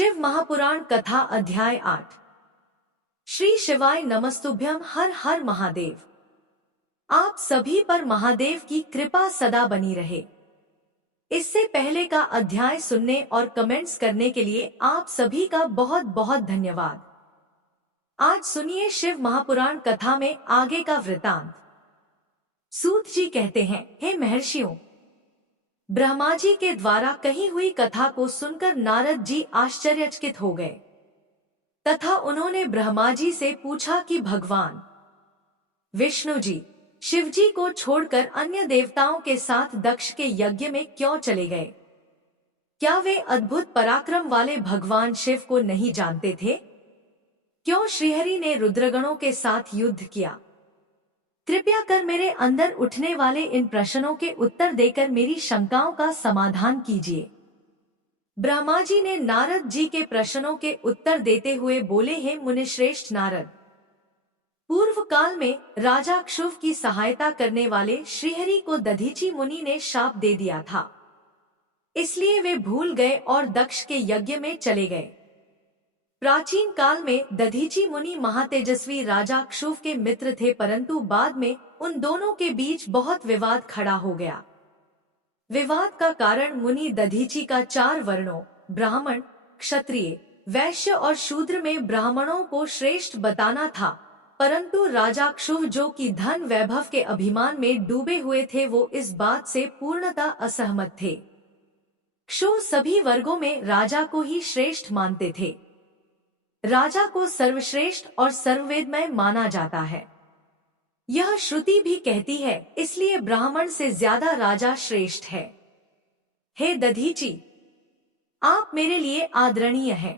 शिव महापुराण कथा अध्याय 8। श्री शिवाय नमस्तुभ्यम। हर हर महादेव। आप सभी पर महादेव की कृपा सदा बनी रहे। इससे पहले का अध्याय सुनने और कमेंट्स करने के लिए आप सभी का बहुत बहुत धन्यवाद। आज सुनिए शिव महापुराण कथा में आगे का वृतांत। सूत जी कहते हैं, हे महर्षियों, ब्रह्मा जी के द्वारा कही हुई कथा को सुनकर नारद जी आश्चर्यचकित हो गए तथा उन्होंने ब्रह्मा जी से पूछा कि भगवान विष्णु जी शिव जी को छोड़कर अन्य देवताओं के साथ दक्ष के यज्ञ में क्यों चले गए? क्या वे अद्भुत पराक्रम वाले भगवान शिव को नहीं जानते थे? क्यों श्रीहरि ने रुद्रगणों के साथ युद्ध किया? कृपया कर मेरे अंदर उठने वाले इन प्रश्नों के उत्तर देकर मेरी शंकाओं का समाधान कीजिए। ब्रह्मा जी ने नारद जी के प्रश्नों के उत्तर देते हुए बोले, हे मुनिश्रेष्ठ नारद, पूर्व काल में राजा क्षुभ की सहायता करने वाले श्रीहरि को दधीची मुनि ने शाप दे दिया था, इसलिए वे भूल गए और दक्ष के यज्ञ में चले गए। प्राचीन काल में दधीची मुनि महातेजस्वी राजा क्षुभ के मित्र थे, परंतु बाद में उन दोनों के बीच बहुत विवाद खड़ा हो गया। विवाद का कारण मुनि दधीची का 4 वर्णों ब्राह्मण, क्षत्रिय, वैश्य और शूद्र में ब्राह्मणों को श्रेष्ठ बताना था, परंतु राजा क्षुभ जो कि धन वैभव के अभिमान में डूबे हुए थे, वो इस बात से पूर्णतः असहमत थे। क्षुभ सभी वर्गों में राजा को ही श्रेष्ठ मानते थे। राजा को सर्वश्रेष्ठ और सर्ववेदमय माना जाता है। यह श्रुति भी कहती है, इसलिए ब्राह्मण से ज्यादा राजा श्रेष्ठ है। हे दधीची, आप मेरे लिए आदरणीय हैं।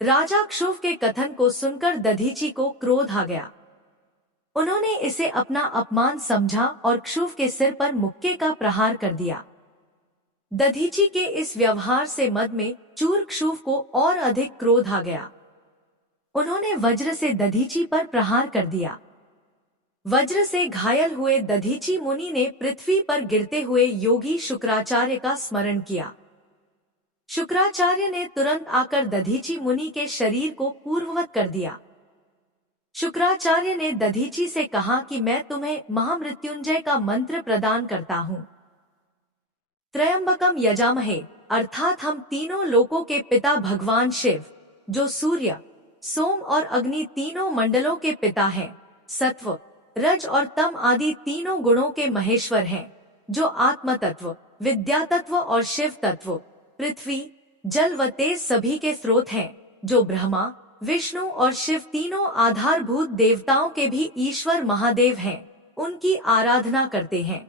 राजा क्षुभ के कथन को सुनकर दधीची को क्रोध आ गया। उन्होंने इसे अपना अपमान समझा और क्षुभ के सिर पर मुक्के का प्रहार कर दिया। दधीची के इस व्यवहार से मद में चूर क्षुभ को और अधिक क्रोध आ गया। उन्होंने वज्र से दधीची पर प्रहार कर दिया। वज्र से घायल हुए दधीची मुनि ने पृथ्वी पर गिरते हुए योगी शुक्राचार्य का स्मरण किया। शुक्राचार्य ने तुरंत आकर दधीची मुनि के शरीर को पूर्ववत कर दिया। शुक्राचार्य ने दधीची से कहा कि मैं तुम्हें महामृत्युंजय का मंत्र प्रदान करता हूँ। त्रयंबकम यजामहे, अर्थात हम तीनों लोकों के पिता भगवान शिव, जो सूर्य, सोम और अग्नि तीनों मंडलों के पिता हैं, सत्व, रज और तम आदि तीनों गुणों के महेश्वर हैं, जो आत्म तत्व, विद्या तत्व और शिव तत्व, पृथ्वी, जल व तेज सभी के स्रोत हैं, जो ब्रह्मा, विष्णु और शिव तीनों आधारभूत देवताओं के भी ईश्वर महादेव हैं, उनकी आराधना करते हैं।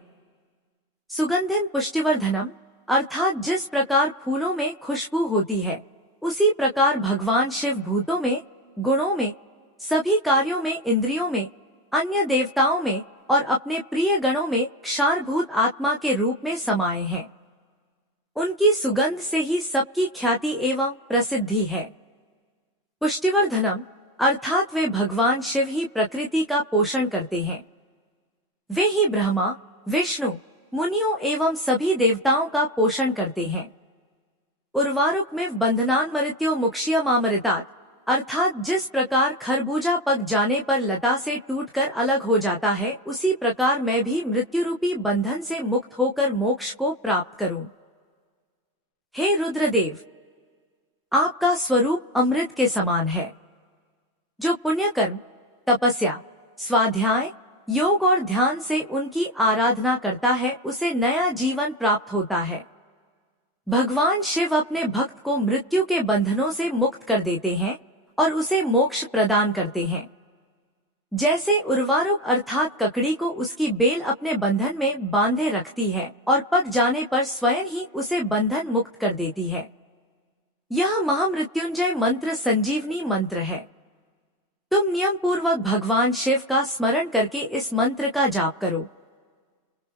सुगंधिम पुष्टिवर्धनम, अर्थात जिस प्रकार फूलों में खुशबू होती है, उसी प्रकार भगवान शिव भूतों में, गुणों में, सभी कार्यों में, इंद्रियों में, अन्य देवताओं में और अपने प्रिय गणों में क्षारभूत आत्मा के रूप में समाये हैं। उनकी सुगंध से ही सबकी ख्याति एवं प्रसिद्धि है। पुष्टिवर्धनम, अर्थात वे भगवान शिव ही प्रकृति का पोषण करते हैं। वे ही ब्रह्मा, विष्णु, मुनियों एवं सभी देवताओं का पोषण करते हैं। उर्वारुक में बंधनान मृत्यो मुक्षिया मामृतात, अर्थात जिस प्रकार खरबूजा पक जाने पर लता से टूटकर अलग हो जाता है, उसी प्रकार मैं भी मृत्यु रूपी बंधन से मुक्त होकर मोक्ष को प्राप्त करूं। हे रुद्रदेव, आपका स्वरूप अमृत के समान है। जो पुण्य कर्म, तपस्या, स्वाध्याय, योग और ध्यान से उनकी आराधना करता है, उसे नया जीवन प्राप्त होता है। भगवान शिव अपने भक्त को मृत्यु के बंधनों से मुक्त कर देते हैं और उसे मोक्ष प्रदान करते हैं। जैसे उर्वारुक अर्थात ककड़ी को उसकी बेल अपने बंधन में बांधे रखती है और पक जाने पर स्वयं ही उसे बंधन मुक्त कर देती है। यह महामृत्युंजय मंत्र संजीवनी मंत्र है। तुम नियम पूर्वक भगवान शिव का स्मरण करके इस मंत्र का जाप करो।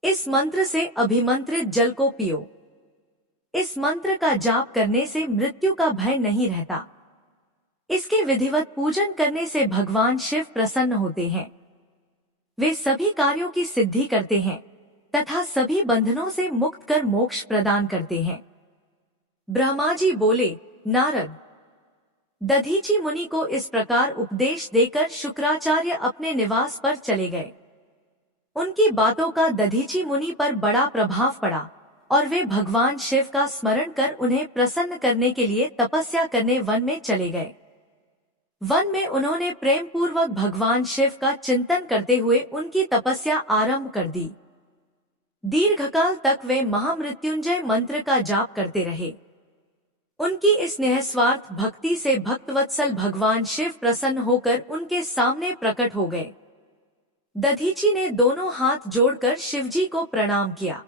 इस मंत्र से अभिमंत्रित जल को पियो। इस मंत्र का जाप करने से मृत्यु का भय नहीं रहता। इसके विधिवत पूजन करने से भगवान शिव प्रसन्न होते हैं। वे सभी कार्यों की सिद्धि करते हैं तथा सभी बंधनों से मुक्त कर मोक्ष प्रदान करते हैं। ब्रह्मा जी बोले, नारद। दधीची मुनि को इस प्रकार उपदेश देकर शुक्राचार्य अपने निवास पर चले गए। उनकी बातों का दधीची मुनि पर बड़ा प्रभाव पड़ा और वे भगवान शिव का स्मरण कर उन्हें प्रसन्न करने के लिए तपस्या करने वन में चले गए। वन में उन्होंने प्रेम पूर्वक भगवान शिव का चिंतन करते हुए उनकी तपस्या आरंभ कर दी। दीर्घकाल तक वे महामृत्युंजय मंत्र का जाप करते रहे। उनकी इस निःस्वार्थ भक्ति से भक्तवत्सल भगवान शिव प्रसन्न होकर उनके सामने प्रकट हो गए। दधीची ने दोनों हाथ जोड़कर शिवजी को प्रणाम किया।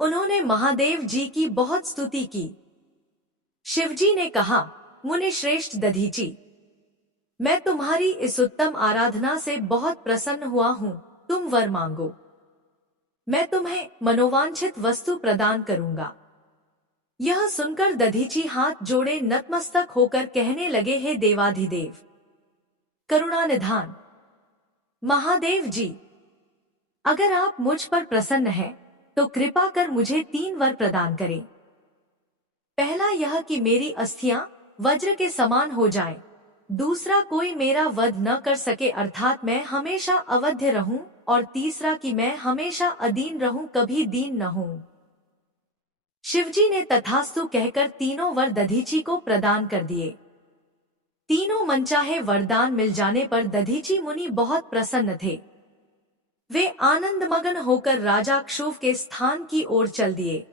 उन्होंने महादेव जी की बहुत स्तुति की। शिवजी ने कहा, मुनि श्रेष्ठ दधीची, मैं तुम्हारी इस उत्तम आराधना से बहुत प्रसन्न हुआ हूँ। तुम वर मांगो, मैं तुम्हें मनोवांछित वस्तु प्रदान करूंगा। यह सुनकर दधीची हाथ जोड़े नतमस्तक होकर कहने लगे, हे देवाधिदेव, करुणानिधान महादेव जी, अगर आप मुझ पर प्रसन्न हैं, तो कृपा कर मुझे 3 वर प्रदान करें। पहला यह कि मेरी अस्थियां वज्र के समान हो जाएं। दूसरा, कोई मेरा वध न कर सके, अर्थात मैं हमेशा अवध्य रहूं। और तीसरा कि मैं हमेशा अदीन रहूं, कभी दीन न हूं। शिवजी ने तथास्तु कहकर 3 वर दधीची को प्रदान कर दिए। तीनों मनचाहे वरदान मिल जाने पर दधीची मुनि बहुत प्रसन्न थे। वे आनंदमग्न होकर राजा क्षुव के स्थान की ओर चल दिए।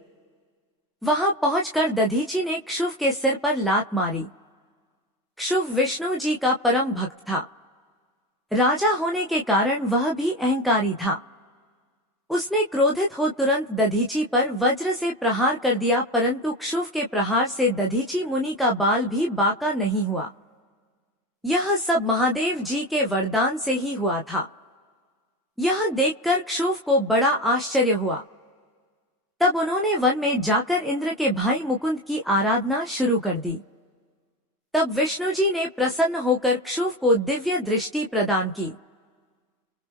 वहां पहुंचकर दधीची ने क्षुव के सिर पर लात मारी। क्षुव विष्णु जी का परम भक्त था। राजा होने के कारण वह भी अहंकारी था। उसने क्रोधित हो तुरंत दधीची पर वज्र से प्रहार कर दिया, परंतु क्षुव के प्रहार से दधीची मुनि का बाल भी बांका नहीं हुआ। यह सब महादेव जी के वरदान से ही हुआ था। यह देखकर क्षुव को बड़ा आश्चर्य हुआ। तब उन्होंने वन में जाकर इंद्र के भाई मुकुंद की आराधना शुरू कर दी। तब विष्णु जी ने प्रसन्न होकर क्षुव को दिव्य दृष्टि प्रदान की।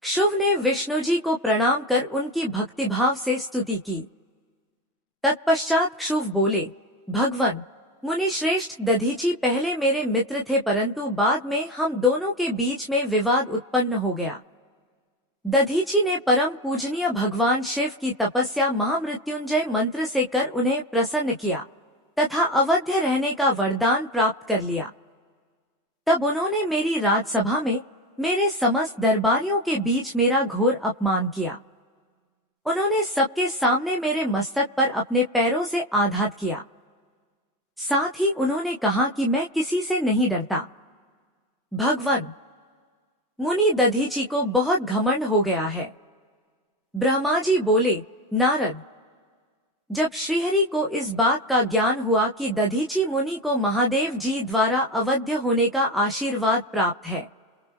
क्षुव ने विष्णु जी को प्रणाम कर उनकी भक्तिभाव से स्तुति की। तत्पश्चात क्षुव बोले, भगवन मुनि श्रेष्ठ दधीची पहले मेरे मित्र थे, परंतु बाद में हम दोनों के बीच में विवाद उत्पन्न हो गया। दधीची ने परम पूजनीय भगवान शिव की तपस्या महामृत्युंजय मंत्र से कर उन्हें प्रसन्न किया तथा अवध्य रहने का वरदान प्राप्त कर लिया। तब उन्होंने मेरी राजसभा में मेरे समस्त दरबारियों के बीच मेरा घोर अपमान किया। उन्होंने सबके सामने मेरे मस्तक पर अपने पैरों से आघात किया। साथ ही उन्होंने कहा कि मैं किसी से नहीं डरता। भगवान मुनि दधीची को बहुत घमंड हो गया है। ब्रह्मा जी बोले, नारद, जब श्रीहरि को इस बात का ज्ञान हुआ कि दधीची मुनि को महादेव जी द्वारा अवध्य होने का आशीर्वाद प्राप्त है,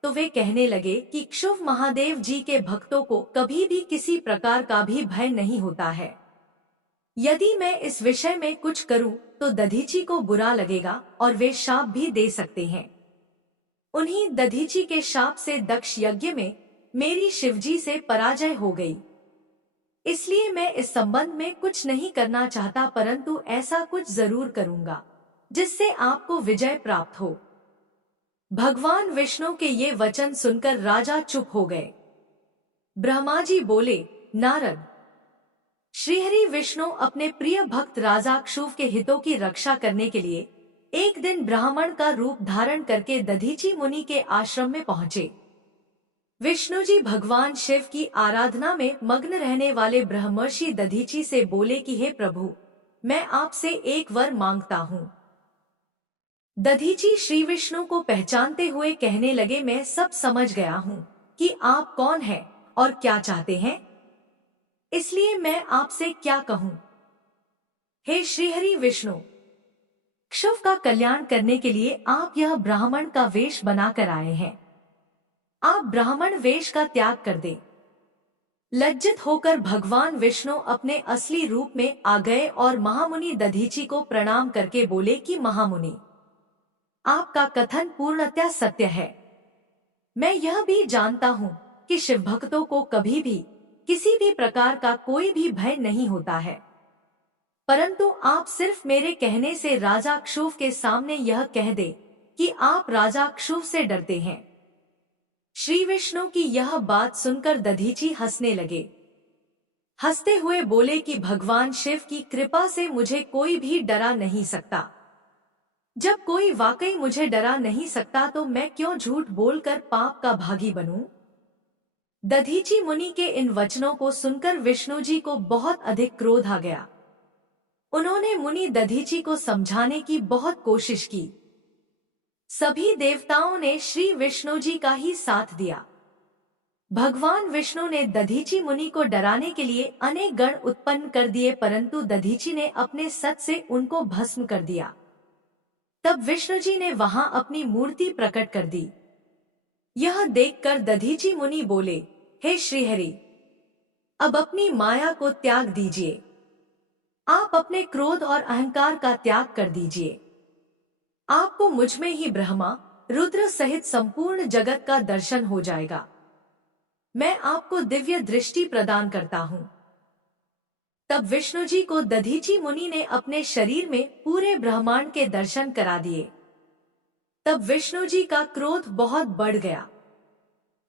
तो वे कहने लगे कि क्षुव महादेव जी के भक्तों को कभी भी किसी प्रकार का भी भय नहीं होता है। यदि मैं इस विषय में कुछ करूं तो दधीची को बुरा लगेगा और वे शाप भी दे सकते हैं। उन्हीं दधीची के शाप से दक्ष यज्ञ में मेरी शिवजी से पराजय हो गई। इसलिए मैं इस संबंध में कुछ नहीं करना चाहता, परंतु ऐसा कुछ जरूर करूंगा जिससे आपको विजय प्राप्त हो। भगवान विष्णु के ये वचन सुनकर राजा चुप हो गए। ब्रह्मा जी बोले, नारद, श्रीहरि विष्णु अपने प्रिय भक्त राजा क्षुव के हितों की रक्षा करने के लिए एक दिन ब्राह्मण का रूप धारण करके दधीची मुनि के आश्रम में पहुंचे। विष्णु जी भगवान शिव की आराधना में मग्न रहने वाले ब्रह्मर्षि दधीची से बोले कि हे प्रभु, मैं आपसे एक वर मांगता हूँ। दधीची श्री विष्णु को पहचानते हुए कहने लगे, मैं सब समझ गया हूँ कि आप कौन हैं और क्या चाहते हैं, इसलिए मैं आपसे क्या कहूँ। हे श्रीहरि विष्णु, क्षुव का कल्याण करने के लिए आप यह ब्राह्मण का वेश बनाकर आए हैं। आप ब्राह्मण वेश का त्याग कर दें। लज्जित होकर भगवान विष्णु अपने असली रूप में आ गए और महामुनि दधीची को प्रणाम करके बोले कि महामुनि, आपका कथन पूर्णतः सत्य है। मैं यह भी जानता हूँ कि शिव भक्तों को कभी भी किसी भी प्रकार का कोई भी भय नहीं होता है। परंतु आप सिर्फ मेरे कहने से राजा क्षुभ के सामने यह कह दे कि आप राजा क्षुभ से डरते हैं। श्री विष्णु की यह बात सुनकर दधीची हंसने लगे। हंसते हुए बोले कि भगवान शिव की कृपा से मुझे कोई भी डरा नहीं सकता। जब कोई वाकई मुझे डरा नहीं सकता तो मैं क्यों झूठ बोलकर पाप का भागी बनूं? दधीची मुनि के इन वचनों को सुनकर विष्णु जी को बहुत अधिक क्रोध आ गया। उन्होंने मुनि दधीची को समझाने की बहुत कोशिश की। सभी देवताओं ने श्री विष्णु जी का ही साथ दिया। भगवान विष्णु ने दधीची मुनि को डराने के लिए अनेक गण उत्पन्न कर दिए, परंतु दधीची ने अपने सत से उनको भस्म कर दिया। तब विष्णु जी ने वहां अपनी मूर्ति प्रकट कर दी। यह देखकर दधीची मुनि बोले, हे श्रीहरि, अब अपनी माया को त्याग दीजिए। आप अपने क्रोध और अहंकार का त्याग कर दीजिए। आपको मुझ में ही ब्रह्मा रुद्र सहित संपूर्ण जगत का दर्शन हो जाएगा। मैं आपको दिव्य दृष्टि प्रदान करता हूँ। तब विष्णु जी को दधीची मुनि ने अपने शरीर में पूरे ब्रह्मांड के दर्शन करा दिए। तब विष्णु जी का क्रोध बहुत बढ़ गया।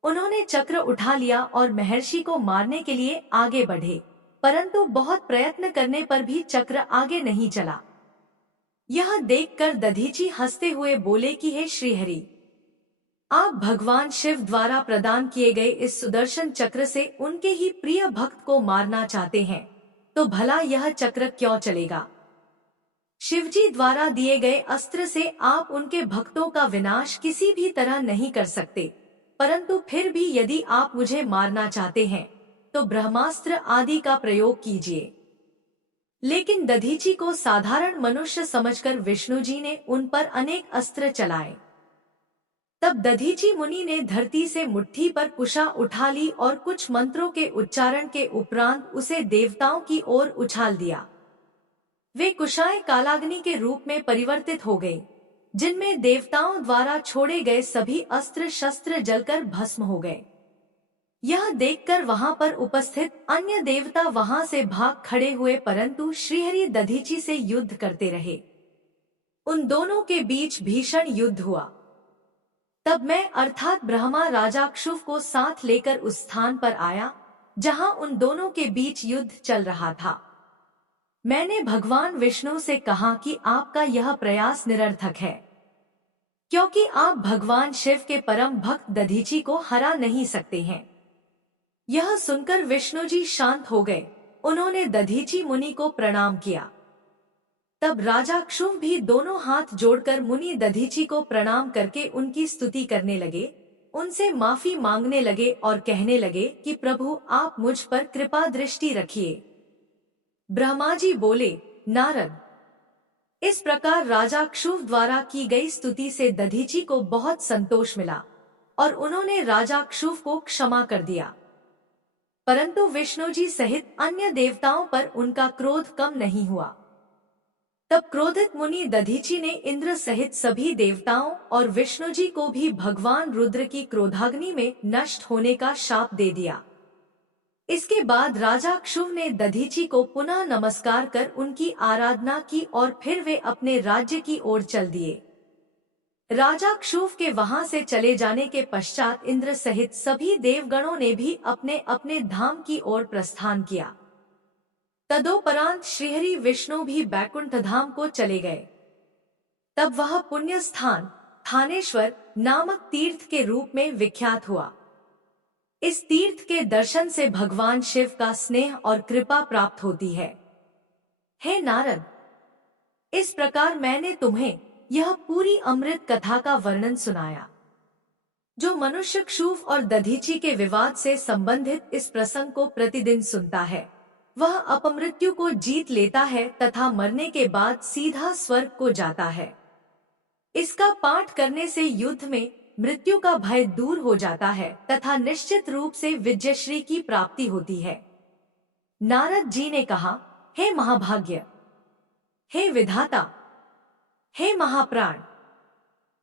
उन्होंने चक्र उठा लिया और महर्षि को मारने के लिए आगे बढ़े, परंतु बहुत प्रयत्न करने पर भी चक्र आगे नहीं चला। यह देखकर दधीची हंसते हुए बोले कि हे श्रीहरि, आप भगवान शिव द्वारा प्रदान किए गए इस सुदर्शन चक्र से उनके ही प्रिय भक्त को मारना चाहते हैं, तो भला यह चक्र क्यों चलेगा? शिवजी द्वारा दिए गए अस्त्र से आप उनके भक्तों का विनाश किसी भी तरह नहीं कर सकते, परंतु फिर भी यदि आप मुझे मारना चाहते हैं तो ब्रह्मास्त्र आदि का प्रयोग कीजिए। लेकिन दधीची को साधारण मनुष्य समझकर विष्णु जी ने उन पर अनेक अस्त्र चलाए। तब दधीची मुनि ने धरती से मुट्ठी पर कुशा उठा ली और कुछ मंत्रों के उच्चारण के उपरांत उसे देवताओं की ओर उछाल दिया। वे कुशाएं कालाग्नि के रूप में परिवर्तित हो गई, जिनमें देवताओं द्वारा छोड़े गए सभी अस्त्र शस्त्र जलकर भस्म हो गए। यह देखकर वहां पर उपस्थित अन्य देवता वहां से भाग खड़े हुए, परंतु श्रीहरि दधीची से युद्ध करते रहे। उन दोनों के बीच भीषण युद्ध हुआ। तब मैं अर्थात ब्रह्मा राजा क्षुभ को साथ लेकर उस स्थान पर आया जहां उन दोनों के बीच युद्ध चल रहा था। मैंने भगवान विष्णु से कहा कि आपका यह प्रयास निरर्थक है, क्योंकि आप भगवान शिव के परम भक्त दधीची को हरा नहीं सकते हैं। यह सुनकर विष्णु जी शांत हो गए। उन्होंने दधीची मुनि को प्रणाम किया। तब राजा क्षुभ भी दोनों हाथ जोड़कर मुनि दधीची को प्रणाम करके उनकी स्तुति करने लगे, उनसे माफी मांगने लगे और कहने लगे कि प्रभु आप मुझ पर कृपा दृष्टि रखिए। ब्रह्मा जी बोले, नारद, इस प्रकार राजा क्षुभ द्वारा की गई स्तुति से दधीची को बहुत संतोष मिला और उन्होंने राजा क्षुभ को क्षमा कर दिया। परंतु विष्णु जी सहित अन्य देवताओं पर उनका क्रोध कम नहीं हुआ। तब क्रोधित मुनि दधीची ने इंद्र सहित सभी देवताओं और विष्णु जी को भी भगवान रुद्र की क्रोधाग्नि में नष्ट होने का शाप दे दिया। इसके बाद राजा क्षुभ ने दधीची को पुनः नमस्कार कर उनकी आराधना की और फिर वे अपने राज्य की ओर चल दिए। राजा क्षुभ के वहां से चले जाने के पश्चात इंद्र सहित सभी देवगणों ने भी अपने अपने धाम की ओर प्रस्थान किया। तदोपरांत श्रीहरि विष्णु भी बैकुंठ धाम को चले गए। तब वह पुण्य स्थान थानेश्वर नामक तीर्थ के रूप में विख्यात हुआ। इस तीर्थ के दर्शन से भगवान शिव का स्नेह और कृपा प्राप्त होती है। हे नारद, इस प्रकार मैंने तुम्हें यह पूरी अमृत कथा का वर्णन सुनाया। जो मनुष्य क्षुभ और दधीची के विवाद से संबंधित इस प्रसंग को प्रतिदिन सुनता है, वह अपमृत्यु को जीत लेता है तथा मरने के बाद सीधा स्वर्ग को जाता है। इसका पाठ करने से युद्ध में मृत्यु का भय दूर हो जाता है तथा निश्चित रूप से विजयश्री की प्राप्ति होती है। नारद जी ने कहा, हे महाभाग्य, हे विधाता, हे महाप्राण,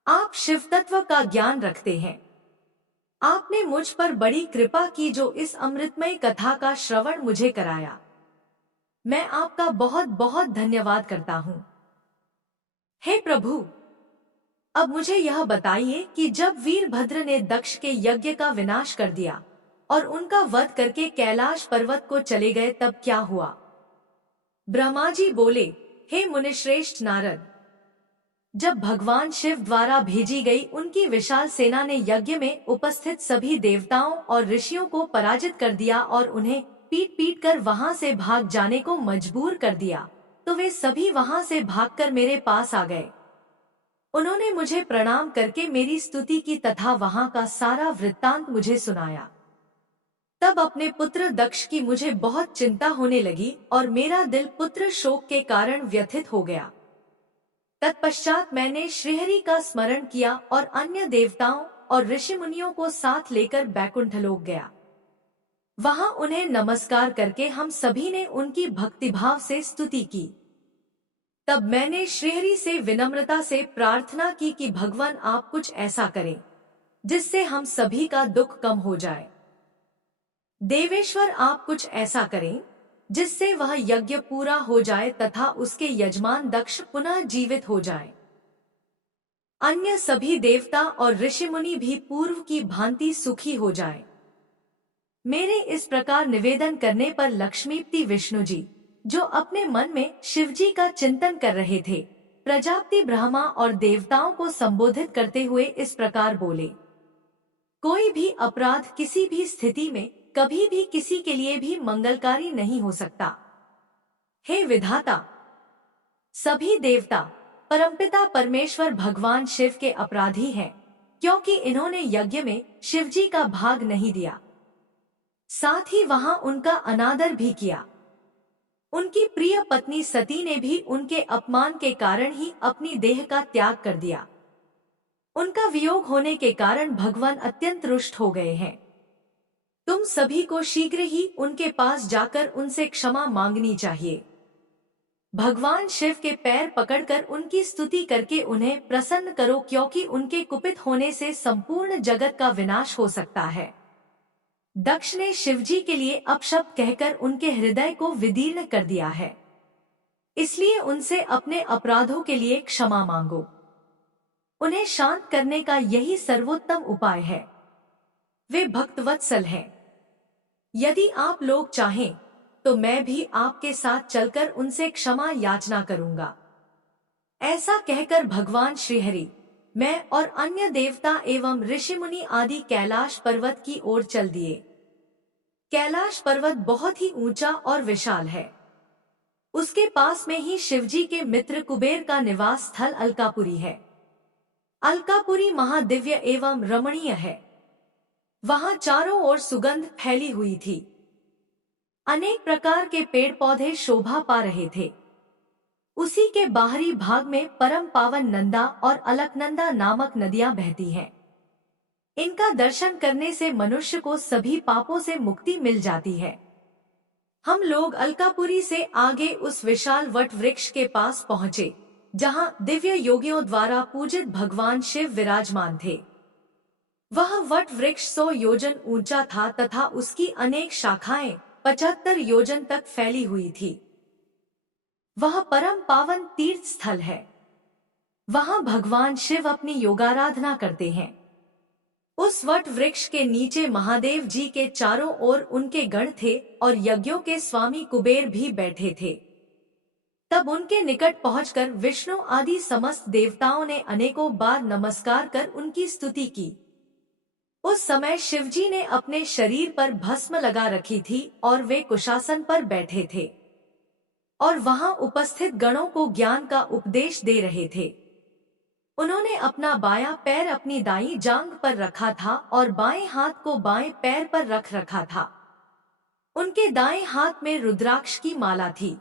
आप शिव तत्व का ज्ञान रखते हैं। आपने मुझ पर बड़ी कृपा की जो इस अमृतमय कथा का श्रवण मुझे कराया। मैं आपका बहुत बहुत धन्यवाद करता हूँ। हे प्रभु, अब मुझे यह बताइए कि जब वीरभद्र ने दक्ष के यज्ञ का विनाश कर दिया और उनका वध करके कैलाश पर्वत को चले गए तब क्या हुआ? ब्रह्मा जी बोले, हे मुनिश्रेष्ठ नारद, जब भगवान शिव द्वारा भेजी गई उनकी विशाल सेना ने यज्ञ में उपस्थित सभी देवताओं और ऋषियों को पराजित कर दिया और उन्हें पीट पीट कर वहां से भाग जाने को मजबूर कर दिया, तो वे सभी वहां से भागकर मेरे पास आ गए। उन्होंने मुझे प्रणाम करके मेरी स्तुति की तथा वहां का सारा वृत्तांत मुझे सुनाया। तब अपने पुत्र दक्ष की मुझे बहुत चिंता होने लगी और मेरा दिल पुत्र शोक के कारण व्यथित हो गया। तत्पश्चात मैंने श्रीहरि का स्मरण किया और अन्य देवताओं और ऋषि मुनियों को साथ लेकर बैकुंठलोक गया। वहां उन्हें नमस्कार करके हम सभी ने उनकी भक्तिभाव से स्तुति की। तब मैंने श्रीहरि से विनम्रता से प्रार्थना की कि भगवान आप कुछ ऐसा करें जिससे हम सभी का दुख कम हो जाए। देवेश्वर आप कुछ ऐसा करें जिससे वह यज्ञ पूरा हो जाए तथा उसके यजमान दक्ष पुनः जीवित हो जाए। अन्य सभी देवता और ऋषि मुनि भी पूर्व की भांति सुखी हो जाए। मेरे इस प्रकार निवेदन करने पर लक्ष्मीपति विष्णु जी, जो अपने मन में शिवजी का चिंतन कर रहे थे, प्रजापति ब्रह्मा और देवताओं को संबोधित करते हुए इस प्रकार बोले, कोई भी अपराध किसी भी स्थिति में कभी भी किसी के लिए भी मंगलकारी नहीं हो सकता। हे विधाता, सभी देवता परमपिता परमेश्वर भगवान शिव के अपराधी हैं, क्योंकि इन्होंने यज्ञ में शिवजी का भाग नहीं दिया, साथ ही वहां उनका अनादर भी किया। उनकी प्रिय पत्नी सती ने भी उनके अपमान के कारण ही अपनी देह का त्याग कर दिया। उनका वियोग होने के कारण भगवान अत्यंत रुष्ट हो गए हैं। तुम सभी को शीघ्र ही उनके पास जाकर उनसे क्षमा मांगनी चाहिए। भगवान शिव के पैर पकड़कर उनकी स्तुति करके उन्हें प्रसन्न करो, क्योंकि उनके कुपित होने से संपूर्ण जगत का विनाश हो सकता है। दक्ष ने शिवजी के लिए अपशब्द कहकर उनके हृदय को विदीर्ण कर दिया है, इसलिए उनसे अपने अपराधों के लिए क्षमा मांगो। उन्हें शांत करने का यही सर्वोत्तम उपाय है। वे भक्तवत्सल हैं। यदि आप लोग चाहें तो मैं भी आपके साथ चलकर उनसे क्षमा याचना करूंगा। ऐसा कहकर भगवान श्रीहरि, मैं और अन्य देवता एवं ऋषि मुनि आदि कैलाश पर्वत की ओर चल दिए। कैलाश पर्वत बहुत ही ऊंचा और विशाल है। उसके पास में ही शिवजी के मित्र कुबेर का निवास स्थल अलकापुरी है। अलकापुरी महादिव्य एवं रमणीय है। वहां चारों ओर सुगंध फैली हुई थी। अनेक प्रकार के पेड़ पौधे शोभा पा रहे थे। उसी के बाहरी भाग में परम पावन नंदा और अलकनंदा नामक नदियां बहती हैं। इनका दर्शन करने से मनुष्य को सभी पापों से मुक्ति मिल जाती है। हम लोग अलकापुरी से आगे उस विशाल वट वृक्ष के पास पहुँचे, जहाँ दिव्य योगियों द्वारा पूजित भगवान शिव विराजमान थे। वह वट वृक्ष 100 योजन ऊंचा था तथा उसकी अनेक शाखाएं 75 योजन तक फैली हुई थी। वह परम पावन तीर्थ स्थल है। वहां भगवान शिव अपनी योगाराधना करते हैं। उस वट वृक्ष के नीचे महादेव जी के चारों ओर उनके गण थे और यज्ञों के स्वामी कुबेर भी बैठे थे। तब उनके निकट पहुंचकर विष्णु आदि समस्त देवताओं ने अनेकों बार नमस्कार कर उनकी स्तुति की। उस समय शिवजी ने अपने शरीर पर भस्म लगा रखी थी और वे कुशासन पर बैठे थे और वहां उपस्थित गणों को ज्ञान का उपदेश दे रहे थे। उन्होंने अपना बायां पैर अपनी दाईं जांघ पर रखा था और बाएं हाथ को बाएं पैर पर रख रखा था। उनके दाएं हाथ में रुद्राक्ष की माला थी।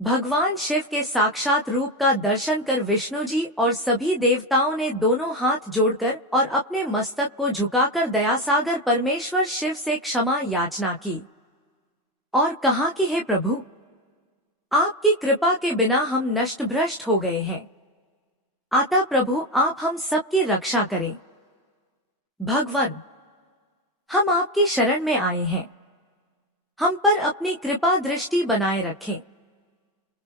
भगवान शिव के साक्षात रूप का दर्शन कर विष्णु जी और सभी देवताओं ने दोनों हाथ जोड़कर और अपने मस्तक को झुकाकर दयासागर परमेश्वर शिव से क्षमा याचना की और कहा कि हे प्रभु, आपकी कृपा के बिना हम नष्ट भ्रष्ट हो गए हैं। अतः प्रभु आप हम सबकी रक्षा करें। भगवान, हम आपकी शरण में आए हैं। हम पर अपनी कृपा दृष्टि बनाए रखें।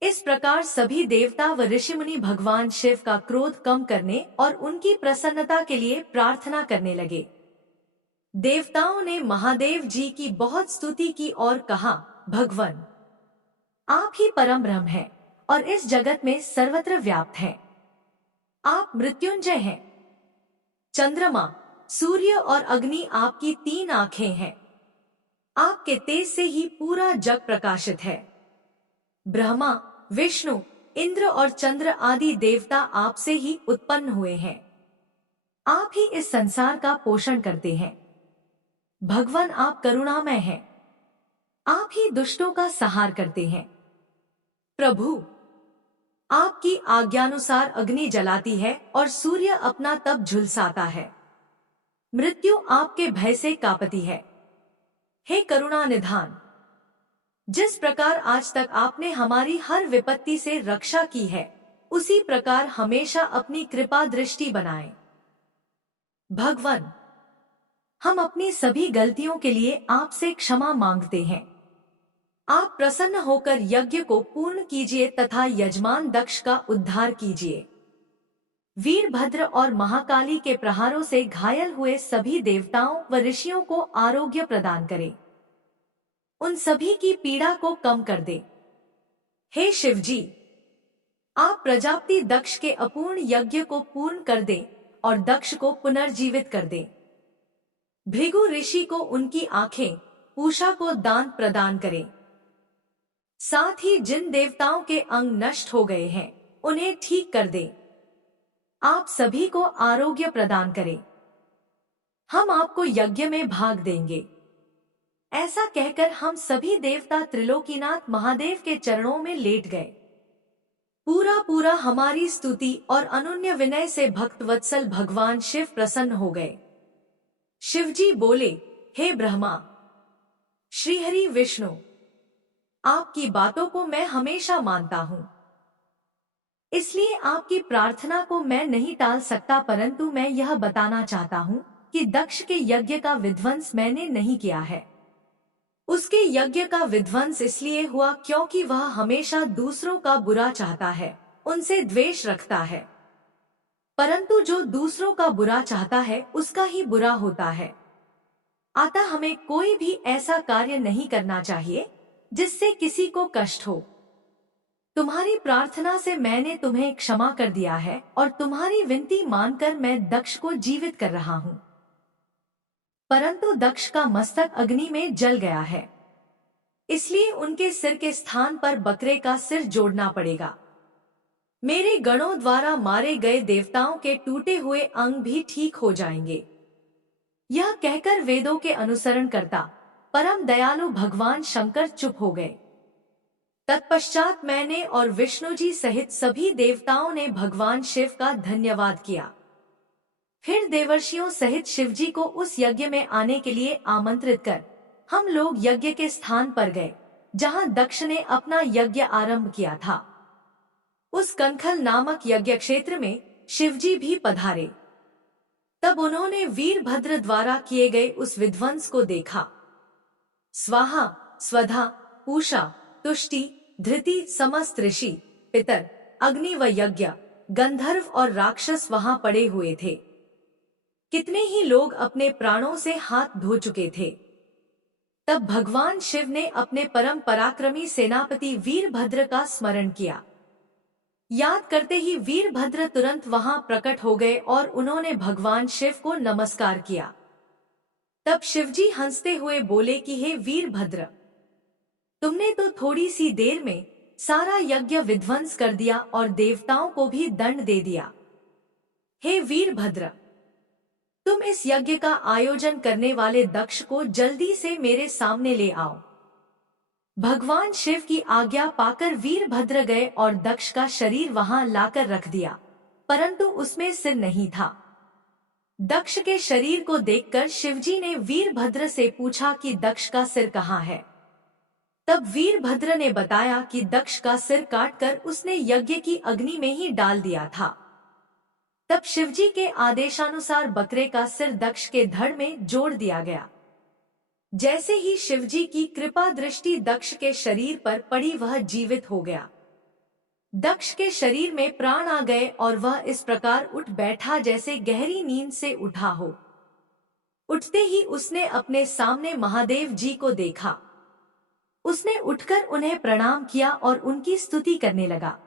इस प्रकार सभी देवता व ऋषिमुनि भगवान शिव का क्रोध कम करने और उनकी प्रसन्नता के लिए प्रार्थना करने लगे। देवताओं ने महादेव जी की बहुत स्तुति की और कहा, भगवान, आप ही परम ब्रह्म हैं और इस जगत में सर्वत्र व्याप्त हैं। आप मृत्युंजय हैं। चंद्रमा, सूर्य और अग्नि आपकी 3 आंखें हैं। आपके तेज से ही पूरा जग प्रकाशित है। ब्रह्मा, विष्णु, इंद्र और चंद्र आदि देवता आपसे ही उत्पन्न हुए हैं। आप ही इस संसार का पोषण करते हैं। भगवान, आप करुणामय हैं। आप ही दुष्टों का संहार करते हैं। प्रभु, आपकी आज्ञानुसार अग्नि जलाती है और सूर्य अपना तप झुलसाता है। मृत्यु आपके भय से कांपती है। हे करुणा निधान, जिस प्रकार आज तक आपने हमारी हर विपत्ति से रक्षा की है, उसी प्रकार हमेशा अपनी कृपा दृष्टि बनाएं। भगवान, हम अपनी सभी गलतियों के लिए आपसे क्षमा मांगते हैं। आप प्रसन्न होकर यज्ञ को पूर्ण कीजिए तथा यजमान दक्ष का उद्धार कीजिए। वीरभद्र और महाकाली के प्रहारों से घायल हुए सभी देवताओं व ऋषियों को आरोग्य प्रदान करें। उन सभी की पीड़ा को कम कर दे। हे शिवजी, आप प्रजापति दक्ष के अपूर्ण यज्ञ को पूर्ण कर दें और दक्ष को पुनर्जीवित कर दें। भृगु ऋषि को उनकी आंखें, पूषा को दान प्रदान करें। साथ ही जिन देवताओं के अंग नष्ट हो गए हैं, उन्हें ठीक कर दें। आप सभी को आरोग्य प्रदान करें। हम आपको यज्ञ में भाग देंगे। ऐसा कहकर हम सभी देवता त्रिलोकीनाथ महादेव के चरणों में लेट गए। पूरा हमारी स्तुति और अनन्य विनय से भक्तवत्सल भगवान शिव प्रसन्न हो गए। शिवजी बोले, हे ब्रह्मा, श्रीहरि विष्णु, आपकी बातों को मैं हमेशा मानता हूँ, इसलिए आपकी प्रार्थना को मैं नहीं टाल सकता, परंतु मैं यह बताना चाहता हूँ कि दक्ष के यज्ञ का विध्वंस मैंने नहीं किया है। उसके यज्ञ का विध्वंस इसलिए हुआ क्योंकि वह हमेशा दूसरों का बुरा चाहता है, उनसे द्वेष रखता है। परंतु जो दूसरों का बुरा चाहता है उसका ही बुरा होता है। अतः हमें कोई भी ऐसा कार्य नहीं करना चाहिए जिससे किसी को कष्ट हो। तुम्हारी प्रार्थना से मैंने तुम्हें क्षमा कर दिया है और तुम्हारी विनती मानकर मैं दक्ष को जीवित कर रहा हूँ। परंतु दक्ष का मस्तक अग्नि में जल गया है, इसलिए उनके सिर के स्थान पर बकरे का सिर जोड़ना पड़ेगा। मेरे गणों द्वारा मारे गए देवताओं के टूटे हुए अंग भी ठीक हो जाएंगे। यह कहकर वेदों के अनुसरण करता परम दयालु भगवान शंकर चुप हो गए। तत्पश्चात मैंने और विष्णु जी सहित सभी देवताओं ने भगवान शिव का धन्यवाद किया। फिर देवर्षियों सहित शिवजी को उस यज्ञ में आने के लिए आमंत्रित कर हम लोग यज्ञ के स्थान पर गए जहां दक्ष ने अपना यज्ञ आरंभ किया था। उस कनखल नामक यज्ञ क्षेत्र में शिवजी भी पधारे। तब उन्होंने वीरभद्र द्वारा किए गए उस विध्वंस को देखा। स्वाहा, स्वधा, पूषा, तुष्टि, धृति समस्त ऋषि, पितर, अग्नि व यज्ञ, गंधर्व और राक्षस वहां पड़े हुए थे। कितने ही लोग अपने प्राणों से हाथ धो चुके थे। तब भगवान शिव ने अपने परम पराक्रमी सेनापति वीरभद्र का स्मरण किया। याद करते ही वीरभद्र तुरंत वहां प्रकट हो गए और उन्होंने भगवान शिव को नमस्कार किया। तब शिवजी हंसते हुए बोले कि हे वीरभद्र, तुमने तो थोड़ी सी देर में सारा यज्ञ विध्वंस कर दिया और देवताओं को भी दंड दे दिया। हे वीरभद्र, तुम इस यज्ञ का आयोजन करने वाले दक्ष को जल्दी से मेरे सामने ले आओ। भगवान शिव की आज्ञा पाकर वीरभद्र गए और दक्ष का शरीर वहां लाकर रख दिया, परंतु उसमें सिर नहीं था। दक्ष के शरीर को देखकर शिवजी ने वीरभद्र से पूछा कि दक्ष का सिर कहाँ है। तब वीरभद्र ने बताया कि दक्ष का सिर काटकर उसने यज्ञ की अग्नि में ही डाल दिया था। तब शिवजी के आदेशानुसार बकरे का सिर दक्ष के धड़ में जोड़ दिया गया। जैसे ही शिवजी की कृपा दृष्टि दक्ष के शरीर पर पड़ी वह जीवित हो गया। दक्ष के शरीर में प्राण आ गए और वह इस प्रकार उठ बैठा जैसे गहरी नींद से उठा हो। उठते ही उसने अपने सामने महादेव जी को देखा। उसने उठकर उन्हें प्रणाम किया और उनकी स्तुति करने लगा।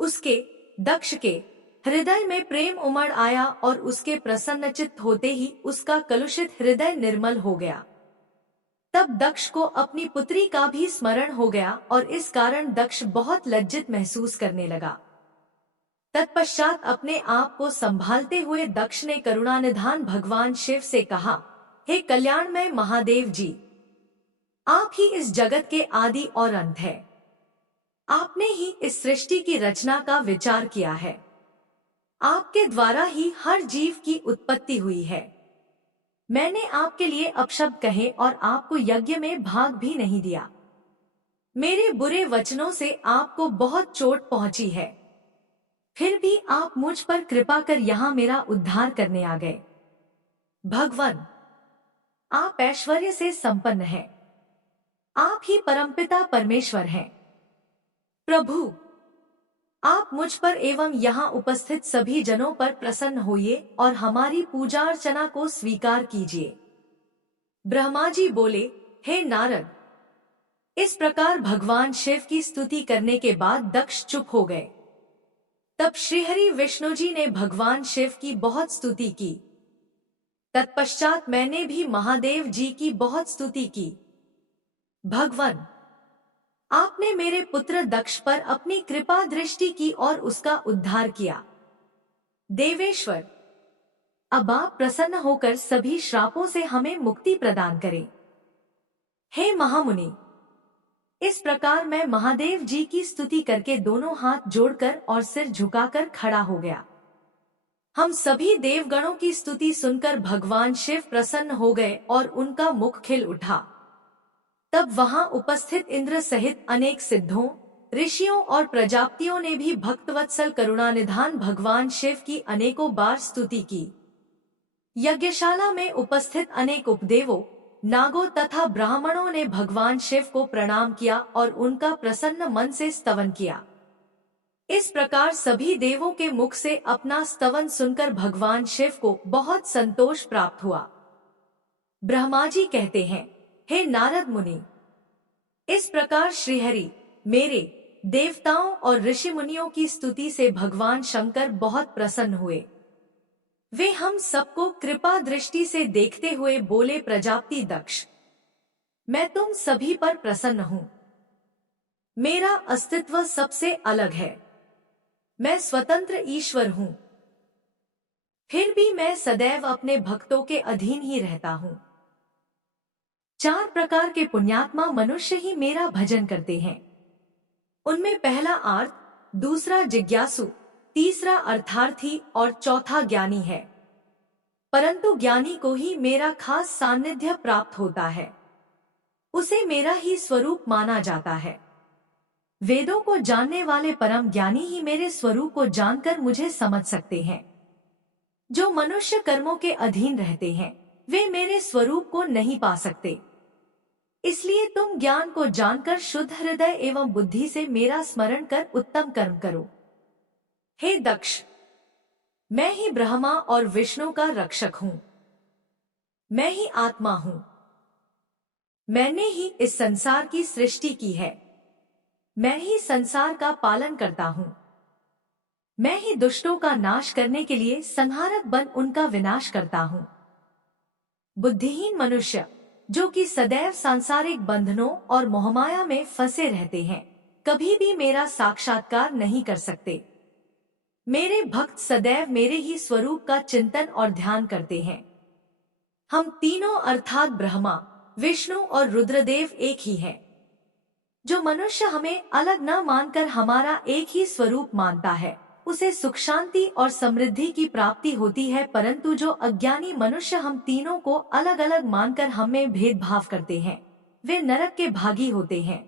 उसके दक्ष के हृदय में प्रेम उमड़ आया और उसके प्रसन्नचित्त होते ही उसका कलुषित हृदय निर्मल हो गया। तब दक्ष को अपनी पुत्री का भी स्मरण हो गया और इस कारण दक्ष बहुत लज्जित महसूस करने लगा। तत्पश्चात अपने आप को संभालते हुए दक्ष ने करुणानिधान भगवान शिव से कहा, हे कल्याणमय महादेव जी, आप ही इस जगत के आदि और अंत है। आपने ही इस सृष्टि की रचना का विचार किया है। आपके द्वारा ही हर जीव की उत्पत्ति हुई है। मैंने आपके लिए अपशब्द कहे और आपको यज्ञ में भाग भी नहीं दिया। मेरे बुरे वचनों से आपको बहुत चोट पहुंची है, फिर भी आप मुझ पर कृपा कर यहाँ मेरा उद्धार करने आ गए। भगवान, आप ऐश्वर्य से संपन्न हैं। आप ही परमपिता परमेश्वर हैं। प्रभु, आप मुझ पर एवं यहाँ उपस्थित सभी जनों पर प्रसन्न होइए और हमारी पूजा अर्चना को स्वीकार कीजिए। ब्रह्मा जी बोले, हे नारद, इस प्रकार भगवान शिव की स्तुति करने के बाद दक्ष चुप हो गए। तब श्रीहरि विष्णु जी ने भगवान शिव की बहुत स्तुति की। तत्पश्चात मैंने भी महादेव जी की बहुत स्तुति की। भगवान, आपने मेरे पुत्र दक्ष पर अपनी कृपा दृष्टि की और उसका उद्धार किया। देवेश्वर, अब आप प्रसन्न होकर सभी श्रापों से हमें मुक्ति प्रदान करें। हे महामुनि, इस प्रकार मैं महादेव जी की स्तुति करके दोनों हाथ जोड़कर और सिर झुकाकर खड़ा हो गया। हम सभी देवगणों की स्तुति सुनकर भगवान शिव प्रसन्न हो गए और उनका मुख खिल उठा। तब वहां उपस्थित इंद्र सहित अनेक सिद्धों, ऋषियों और प्रजापतियों ने भी भक्तवत्सल करुणानिधान भगवान शिव की अनेकों बार स्तुति की। यज्ञशाला में उपस्थित अनेक उपदेवों, नागों तथा ब्राह्मणों ने भगवान शिव को प्रणाम किया और उनका प्रसन्न मन से स्तवन किया। इस प्रकार सभी देवों के मुख से अपना स्तवन सुनकर भगवान शिव को बहुत संतोष प्राप्त हुआ। ब्रह्मा जी कहते हैं, हे नारद मुनि, इस प्रकार श्रीहरि मेरे देवताओं और ऋषि मुनियों की स्तुति से भगवान शंकर बहुत प्रसन्न हुए। वे हम सबको कृपा दृष्टि से देखते हुए बोले, प्रजापति दक्ष, मैं तुम सभी पर प्रसन्न हूं। मेरा अस्तित्व सबसे अलग है। मैं स्वतंत्र ईश्वर हूं। फिर भी मैं सदैव अपने भक्तों के अधीन ही रहता हूं। 4 प्रकार के पुण्यात्मा मनुष्य ही मेरा भजन करते हैं। उनमें पहला आर्त, दूसरा जिज्ञासु, तीसरा अर्थार्थी और चौथा ज्ञानी है। परंतु ज्ञानी को ही मेरा खास सानिध्य प्राप्त होता है। उसे मेरा ही स्वरूप माना जाता है। वेदों को जानने वाले परम ज्ञानी ही मेरे स्वरूप को जानकर मुझे समझ सकते हैं। जो मनुष्य कर्मों के अधीन रहते हैं, वे मेरे स्वरूप को नहीं पा सकते। इसलिए तुम ज्ञान को जानकर शुद्ध हृदय एवं बुद्धि से मेरा स्मरण कर उत्तम कर्म करो। हे दक्ष, मैं ही ब्रह्मा और विष्णु का रक्षक हूं। मैं ही आत्मा हूं। मैंने ही इस संसार की सृष्टि की है। मैं ही संसार का पालन करता हूं। मैं ही दुष्टों का नाश करने के लिए संहारक बन उनका विनाश करता हूं। बुद्धिहीन मनुष्य जो कि सदैव सांसारिक बंधनों और मोहमाया में फंसे रहते हैं, कभी भी मेरा साक्षात्कार नहीं कर सकते। मेरे भक्त सदैव मेरे ही स्वरूप का चिंतन और ध्यान करते हैं। हम तीनों अर्थात ब्रह्मा, विष्णु और रुद्रदेव एक ही हैं। जो मनुष्य हमें अलग न मानकर हमारा एक ही स्वरूप मानता है, उसे सुख शांति और समृद्धि की प्राप्ति होती है। परंतु जो अज्ञानी मनुष्य हम तीनों को अलग अलग मानकर हमें भेदभाव करते हैं, वे नरक के भागी होते हैं।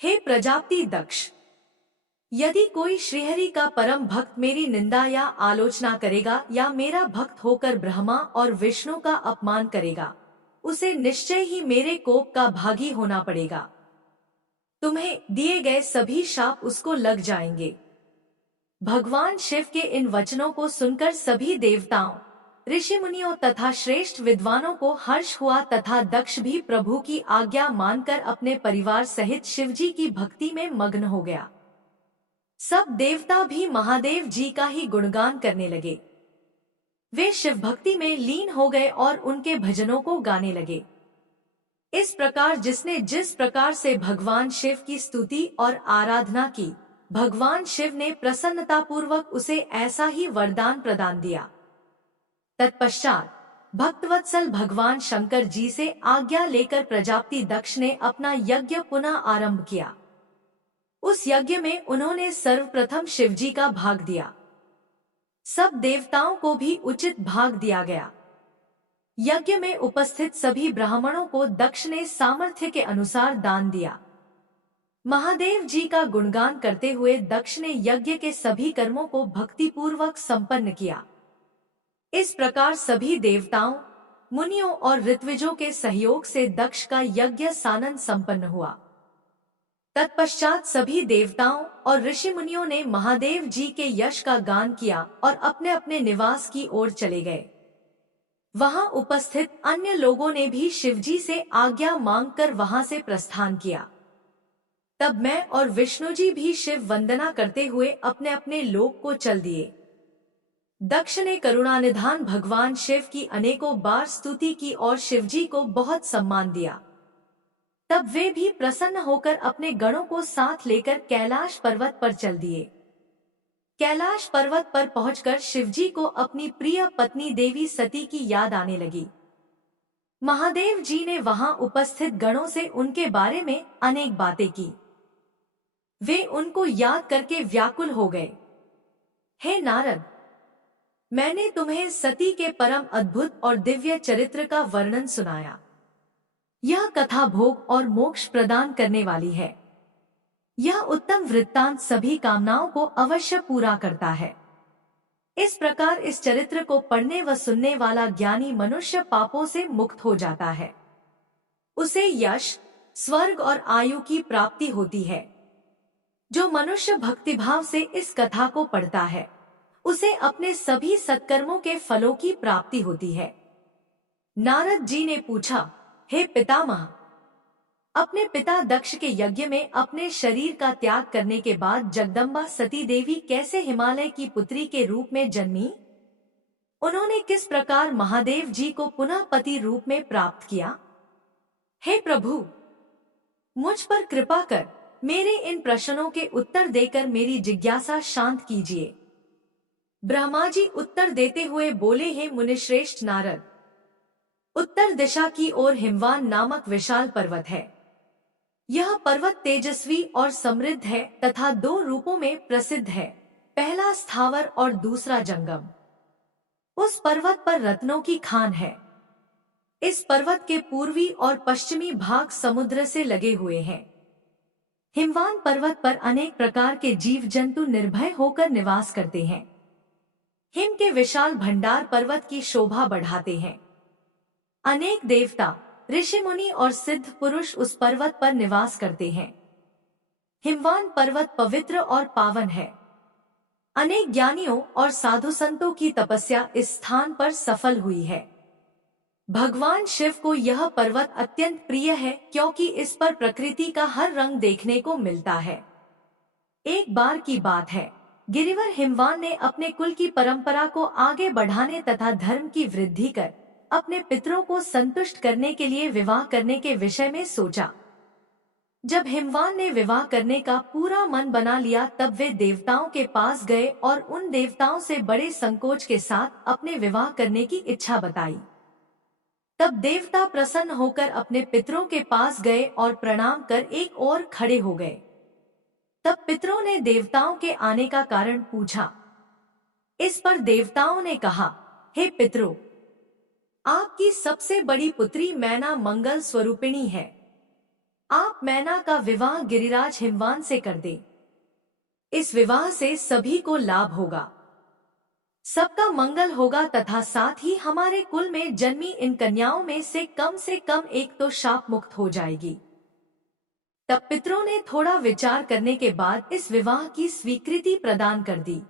हे प्रजापति दक्ष, यदि कोई श्रीहरि का परम भक्त मेरी निंदा या आलोचना करेगा या मेरा भक्त होकर ब्रह्मा और विष्णु का अपमान करेगा, उसे निश्चय ही मेरे कोप का भागी होना पड़ेगा। तुम्हें दिए गए सभी शाप उसको लग जाएंगे। भगवान शिव के इन वचनों को सुनकर सभी देवताओं, ऋषि मुनियों तथा श्रेष्ठ विद्वानों को हर्ष हुआ तथा दक्ष भी प्रभु की आज्ञा मानकर अपने परिवार सहित शिवजी की भक्ति में मग्न हो गया। सब देवता भी महादेव जी का ही गुणगान करने लगे। वे शिव भक्ति में लीन हो गए और उनके भजनों को गाने लगे। इस प्रकार जिसने जिस प्रकार से भगवान शिव की स्तुति और आराधना की, भगवान शिव ने प्रसन्नतापूर्वक उसे ऐसा ही वरदान प्रदान दिया। तत्पश्चात भक्तवत्सल भगवान शंकर जी से आज्ञा लेकर प्रजापति दक्ष ने अपना यज्ञ पुनः आरंभ किया। उस यज्ञ में उन्होंने सर्वप्रथम शिवजी का भाग दिया। सब देवताओं को भी उचित भाग दिया गया। यज्ञ में उपस्थित सभी ब्राह्मणों को दक्ष ने सामर्थ्य के अनुसार दान दिया। महादेव जी का गुणगान करते हुए दक्ष ने यज्ञ के सभी कर्मों को भक्तिपूर्वक संपन्न किया। इस प्रकार सभी देवताओं, मुनियों और ऋत्विजों के सहयोग से दक्ष का यज्ञ सानंद संपन्न हुआ। तत्पश्चात सभी देवताओं और ऋषि मुनियों ने महादेव जी के यश का गान किया और अपने अपने निवास की ओर चले गए। वहां उपस्थित अन्य लोगों ने भी शिवजी से आज्ञा मांगकर वहां से प्रस्थान किया। तब मैं और विष्णु जी भी शिव वंदना करते हुए अपने अपने लोक को चल दिए। दक्ष ने करुणानिधान भगवान शिव की अनेकों बार स्तुति की और शिवजी को बहुत सम्मान दिया। तब वे भी प्रसन्न होकर अपने गणों को साथ लेकर कैलाश पर्वत पर चल दिए। कैलाश पर्वत पर पहुंचकर शिवजी को अपनी प्रिय पत्नी देवी सती की याद आने लगी। महादेव जी ने वहां उपस्थित गणों से उनके बारे में अनेक बातें की। वे उनको याद करके व्याकुल हो गए। हे नारद, मैंने तुम्हें सती के परम अद्भुत और दिव्य चरित्र का वर्णन सुनाया। यह कथा भोग और मोक्ष प्रदान करने वाली है। यह उत्तम वृत्तांत सभी कामनाओं को अवश्य पूरा करता है। इस प्रकार इस चरित्र को पढ़ने व सुनने वाला ज्ञानी मनुष्य पापों से मुक्त हो जाता है। उसे यश, स्वर्ग और आयु की प्राप्ति होती है। जो मनुष्य भक्तिभाव से इस कथा को पढ़ता है, उसे अपने सभी सत्कर्मों के फलों की प्राप्ति होती है। नारद जी ने पूछा, हे पितामह, अपने पिता दक्ष के यज्ञ में अपने शरीर का त्याग करने के बाद जगदम्बा सती देवी कैसे हिमालय की पुत्री के रूप में जन्मी? उन्होंने किस प्रकार महादेव जी को पुनः पति रूप में प्राप्त किया? हे प्रभु, मुझ पर कृपा कर मेरे इन प्रश्नों के उत्तर देकर मेरी जिज्ञासा शांत कीजिए। ब्रह्मा जी उत्तर देते हुए बोले, हे मुनिश्रेष्ठ नारद, उत्तर दिशा की ओर हिमवान नामक विशाल पर्वत है। यह पर्वत तेजस्वी और समृद्ध है तथा दो रूपों में प्रसिद्ध है, पहला स्थावर और दूसरा जंगम। उस पर्वत पर रत्नों की खान है। इस पर्वत के पूर्वी और पश्चिमी भाग समुद्र से लगे हुए हैं। हिमवान पर्वत पर अनेक प्रकार के जीव जंतु निर्भय होकर निवास करते हैं। हिम के विशाल भंडार पर्वत की शोभा बढ़ाते हैं। अनेक देवता, ऋषि मुनि और सिद्ध पुरुष उस पर्वत पर निवास करते हैं। हिमवान पर्वत पवित्र और पावन है। अनेक ज्ञानियों और साधु संतों की तपस्या इस स्थान पर सफल हुई है। भगवान शिव को यह पर्वत अत्यंत प्रिय है क्योंकि इस पर प्रकृति का हर रंग देखने को मिलता है। एक बार की बात है, गिरिवर हिमवान ने अपने कुल की परंपरा को आगे बढ़ाने तथा धर्म की वृद्धि कर अपने पितरों को संतुष्ट करने के लिए विवाह करने के विषय में सोचा। जब हिमवान ने विवाह करने का पूरा मन बना लिया, तब वे देवताओं के पास गए और उन देवताओं से बड़े संकोच के साथ अपने विवाह करने की इच्छा बताई। तब देवता प्रसन्न होकर अपने पितरों के पास गए और प्रणाम कर एक ओर खड़े हो गए। तब पितरों ने देवताओं के आने का कारण पूछा। इस पर देवताओं ने कहा, हे पितरों, आपकी सबसे बड़ी पुत्री मैना मंगल स्वरूपिणी है। आप मैना का विवाह गिरिराज हिमवान से कर दे। इस विवाह से सभी को लाभ होगा। सबका मंगल होगा तथा साथ ही हमारे कुल में जन्मी इन कन्याओं में से कम एक तो शाप मुक्त हो जाएगी। तब पितरों ने थोड़ा विचार करने के बाद इस विवाह की स्वीकृति प्रदान कर दी।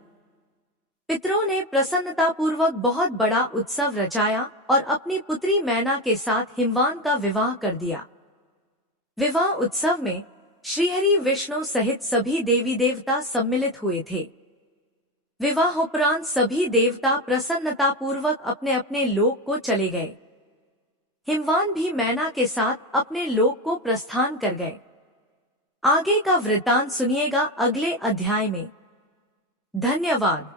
पितरों ने प्रसन्नतापूर्वक बहुत बड़ा उत्सव रचाया और अपनी पुत्री मैना के साथ हिमवान का विवाह कर दिया। विवाह उत्सव में श्रीहरि विष्णु सहित सभी देवी देवता सम्मिलित हुए थे। विवाहोपरांत सभी देवता प्रसन्नतापूर्वक अपने अपने लोक को चले गए। हिमवान भी मैना के साथ अपने लोक को प्रस्थान कर गए। आगे का वृतांत सुनिएगा अगले अध्याय में। धन्यवाद।